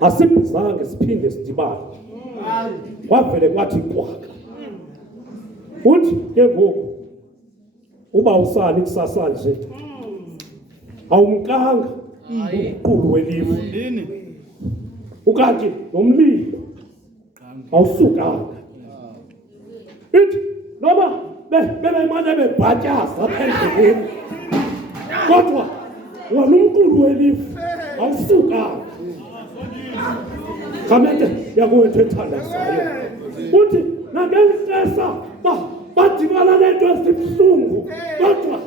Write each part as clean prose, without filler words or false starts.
Asibhizange siphinde sidibane. Kwavele kwathi kwaka. Uthi ke ngoku uba usani kusasa nje. Awumkanga umqulu welifu. Ukanti nomlilo awusukanga. Ithi noma bebemane bebhatyaza apha endleleni. Kodwa wona umqulu welifu awusukanga. Kamete yakuwethu ethandazayo. Uthi nabenhlesa badibana nento ezibuhlungu. Kodwa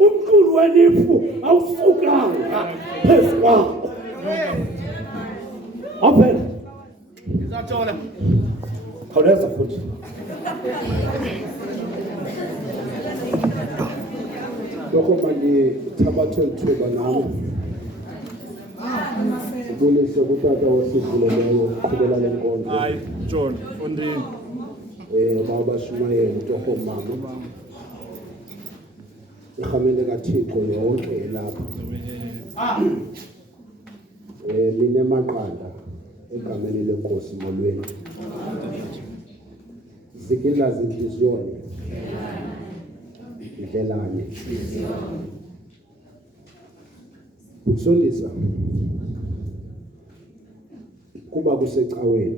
umqulu welifu awusukanga phezu kwabo. Aphela. Ngizathola. Khawuleza futhi. Lokho manje thabathe ithuba nami. Ubulise kutata wasivuleleyo uqhubela lenkonzo. Hayi John, undini. Baba Shumayeli Ntoho mama. Ihamele kaThixo yonke lapha. Mina emaqanda egameni lenkosi molweni. Sikila zinhliziyoni. Idlelane. Ukusondisa kuba kusecaweni.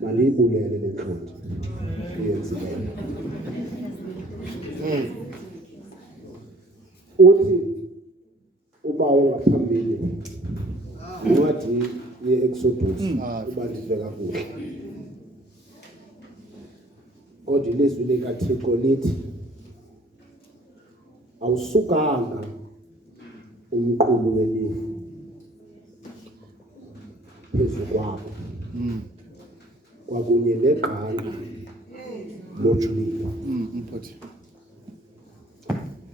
Malibulele lenhlonto. Iyenzile. Uthi ubawo ngaphambili. Incwadi ye-Exodus ubandile kakhulu. Kodwa ilizwi likaThixo lithi awusukanga umqulu welifu phezu kwabo. Kwakunye negqanga lojulile. Mphathi.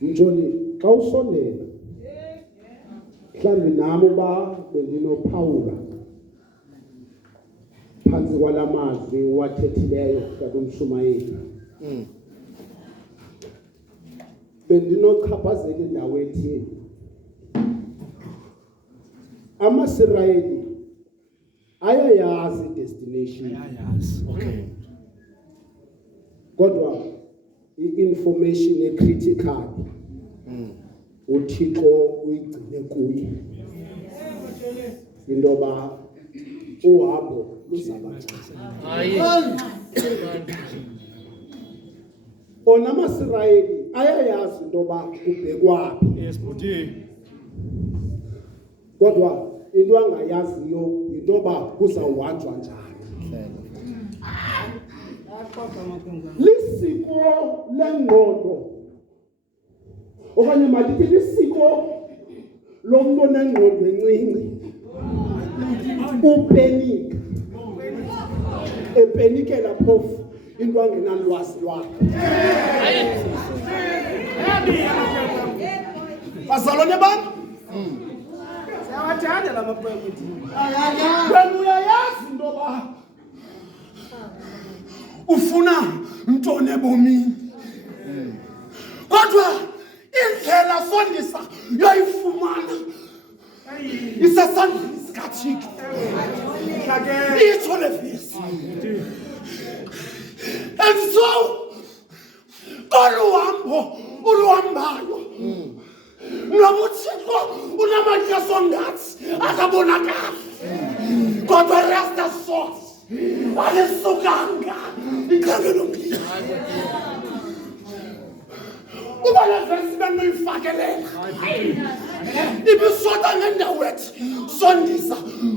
Mjoli xa usondela mhlawumbe nami uba bendinophawula phansi kwalamazwi wathethileyo kaMshumayeli. Bendinochaphazela indawo ethile. Amasirayeli ayayazi destination. Ayayazi. Okay. Kodwa i-information ecritical uThixo uyigcine kuye. Indoba uhambo luzabaxesha. Hayi. Ona amasirayeli ayayazi indoba kubhekwaphi. Yes, buti. Kodwa into angayaziyo indoba kuzawuhanjwa njani. Lisiko lengqondo okanye malithi lisiko lomuntu onengqondo encinci upenika epenikela phofu into angenalwazi lwakhe. Bazalwane bami. Siyawathanda la maprofeti. Wena uyayazi intoba ufuna ntoni ebomini. Kodwa indlela Sondisa yoyifumana isesandleni sikaThixo. Itsho levesi. And so oluhambo uluhambayo noba uThixo unamandla sondathi akabonakala. Kodwa rest assured alisukanga ikhangela nomlilo. Uba la verse benoyifakelela ibisota ngendawo ethi Sondisa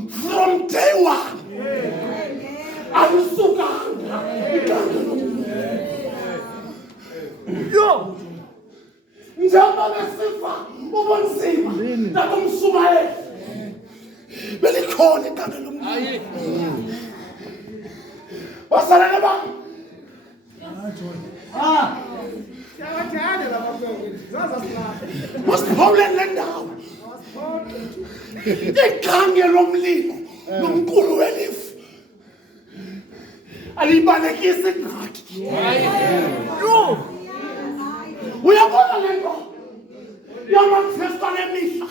from day one alisukanga ikhangela nomlilo. Yo njengoba besifa ubunzima nakumshumayeli belikhona ikhangela nomlilo. Basalana bami. Siyawathanda la maprofeti. Zaza silapha. Masiphawule le ndawo. Ikhangela nomlilo nomqulu welifu. Alibalekise ingxaki. Yo. Uyabona le nto? YamaKristu anemihla.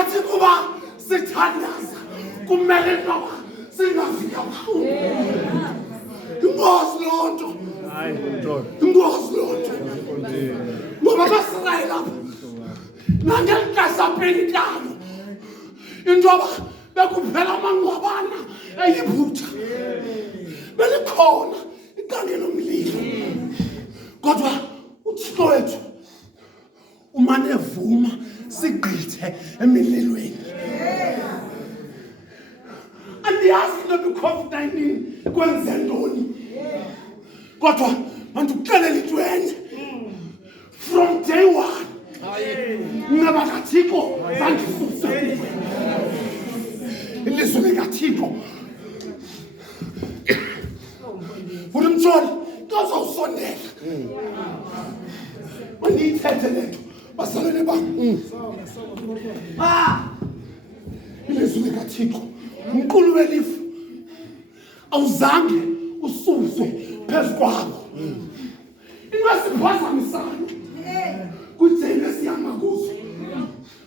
Wathi kuba sithandaza kumele noba singafika ingozi lonto. Hayi John. Ingozi lonto. Ngoba basirayi lapha. Nangelikasapheni ntalo. Injoba bekuphela amangwabana eyiphutha. Belikhona igange lomlilo. Kodwa uThixo wethu umane evuma sigqithe emililweni. Andiyazi into COVID-19 kwenze ntoni. Kodwa mandikuxelela into enye. From day one. Naba kaThixo zandisusa kuwe. Ilizwi likaThixo. Ulimtholi uzawusondela. Mandiyithethe lento basalele bami. Ilizwi likaThixo umqulu welifu awuzange ususwe phezu kwabo. Ingasiphazamisana kuthina sihamba kuzo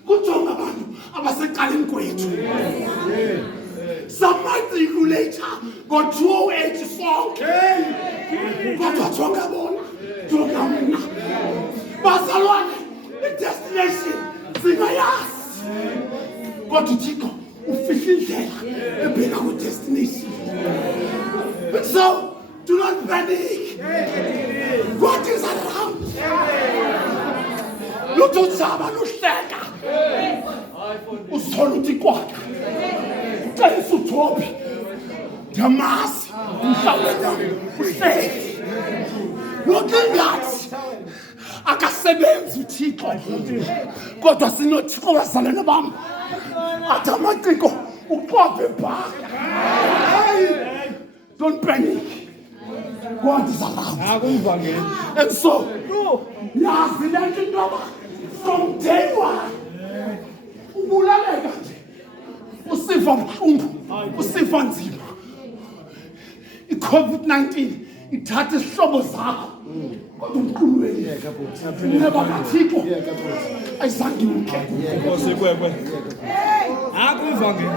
kujonga abantu abaseqaleni kwethu. Samatriculate ngo-208 sonke kodwa jonga bona jonga mina bazalwane i-destination singayazi kodwa uThixo ufihla indlela ebheka ku-destination. So do not panic. God is around. Luthuzaba luhleka usithola uthi kwakha ucela uThobi ndiyamazi umhlawumbe uhleki nokingathi akasebenzi uThixo kodwa sinoThixo bazalwane bami athi amaciko uqophe bhaka. Don't panic. God is around. And so yazi lento intoba from day one ubulaleka nje usiva buhlungu usiva nzima. I-COVID-19 ithatha isihlobo zakho kodwa umqulu welifu neba kaThixo ayizange imke. Osekwekwe. Akuva nge.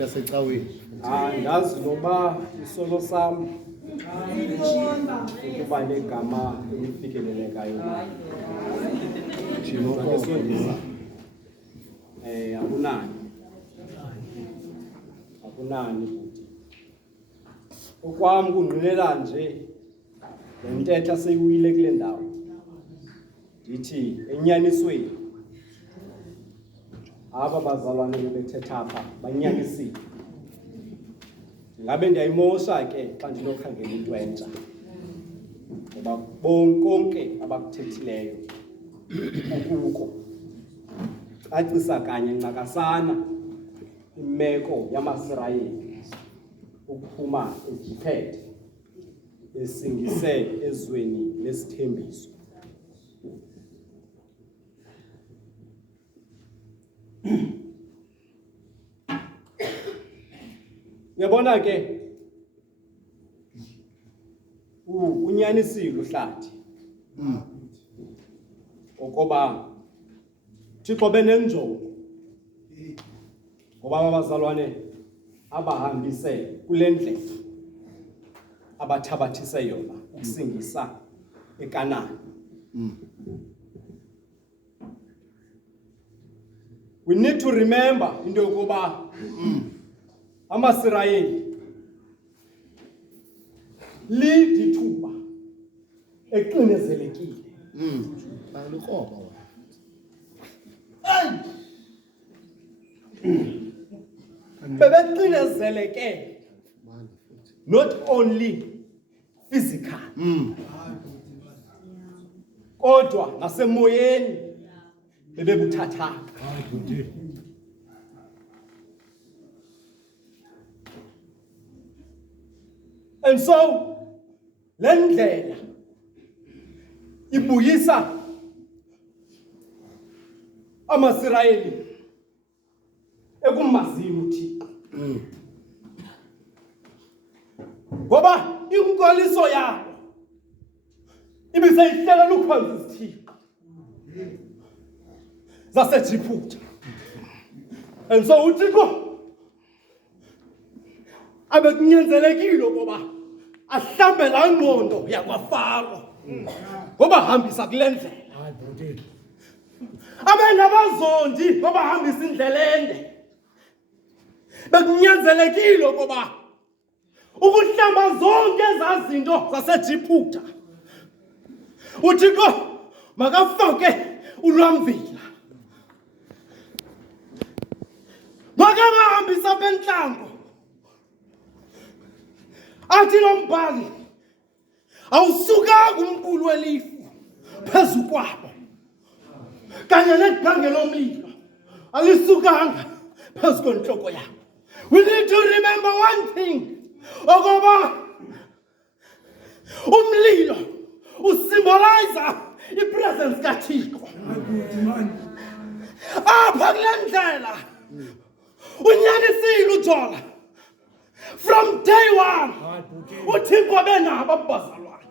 lasecaweni. Andazi noba isono sam ukuba negama elifikelelekayo. Thino Ngesondisa. Akunani futhi. Okwami kungqilela nje lentetha seyuwile kule ndawo. Ndithi enyanisweni aba bazalwane bethetha apha banyakisile. Ngabe ndiyayimosha ke xa ndinokhangela into entsha. Ngoba bonke abakuthethileyo ukuko acisa kanye ncakasana imeko yamaSirayeli ukuphuma eJiphethe esingise ezweni lesithembiso. Uyabona ke unyanisile uhlathi okoba Thixo benenjongo ngoba abazalwane abahambise kule ndlela abathabathise yona ukusingisa eKanani. We need to remember into yokuba amaSirayeli lidithuba eqinezelekile. Balikroba wona. Bebeqinezeleke not only physical kodwa nasemoyeni bebebuthathaka. And so lendlela ibuyisa amaSirayeli ekumazini uThixo. Ngoba inkoliso yabo ibiseyihlela ukukhonza isithixo zaseJiphethe. And so uThixo abekunyenzelekile ukuba ahlambe laa ngqondo yakwaFaro ngoba hambisa kule ndlela. Abengabazondi ngoba hambisa indlela ende. Bekunyenzelekile ukuba ukuhlamba zonke ezazinto zaseJiphethe. uThixo makafake ulwamvila. Makabahambisa bentlango. Athi lo mbhali awusukanga umqulu welifu phezu kwabo. Kanye negqange lomlilo alisukanga phezu kwenhloko yabo. We need to remember one thing. Okoba umlilo usymbolize ipresence kaThixo. Apha kule ndlela unyanisile uJola. From day one uThixo benabo abazalwane.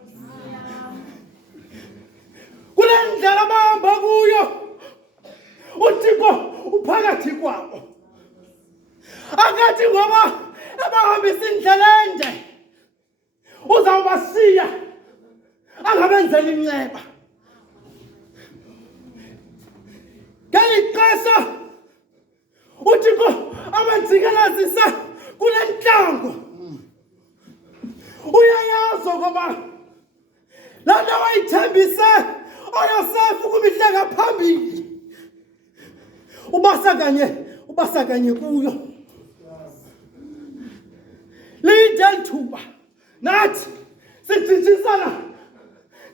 Kule ndlela bahamba kuyo uThixo uphakathi kwabo. Akathi ngoba abahambisa indlela ende uzawubasiya angabenzeli inceba. Ngelixesha uThixo abajikelezisa kule ntlango uyayazi ukuba laa nto wayithembise oYosefu kumihlanga phambili ubasa kanye kuyo. Lide lithuba nathi sidijisana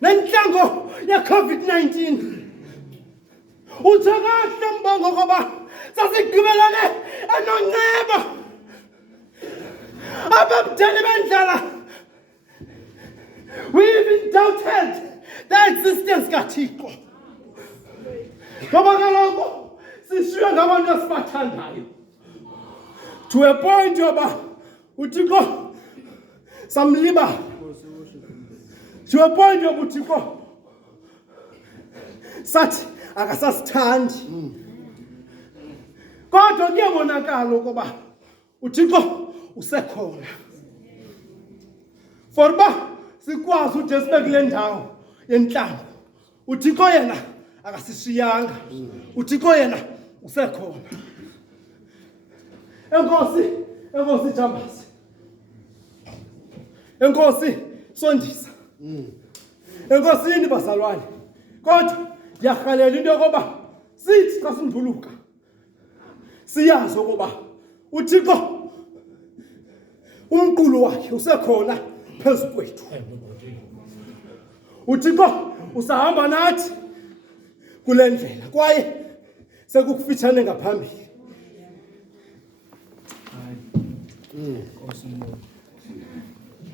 nentlango ye-COVID-19. Utsho kahle mbongo ngoba sasigqibelane enonceba. Ababudala bendlala, we even doubted the existence kaThixo. Ngoba kaloku sishiywe ngabantu esibathandayo. To a point yoba uThixo samliba. To a point yoba uThixo sathi akasasithandi. Kodwa kuyabonakala ukuba uThixo usekhona for uba sikwazi ude sibe kule ndawo yenhlamvu. uThixo yena akasishiyanga, uThixo yena usekhona. Enkosi Jambasi, enkosi Sondisa, enkosini bazalwane. Kodwa ndiyarhalela into yokuba sithi xa sinduluka siyazi ukuba uThixo umqulu wakhe usekhona phezu kwethu. uThixo usahamba nathi kule ndlela kwaye sekukufitshane ngaphambili.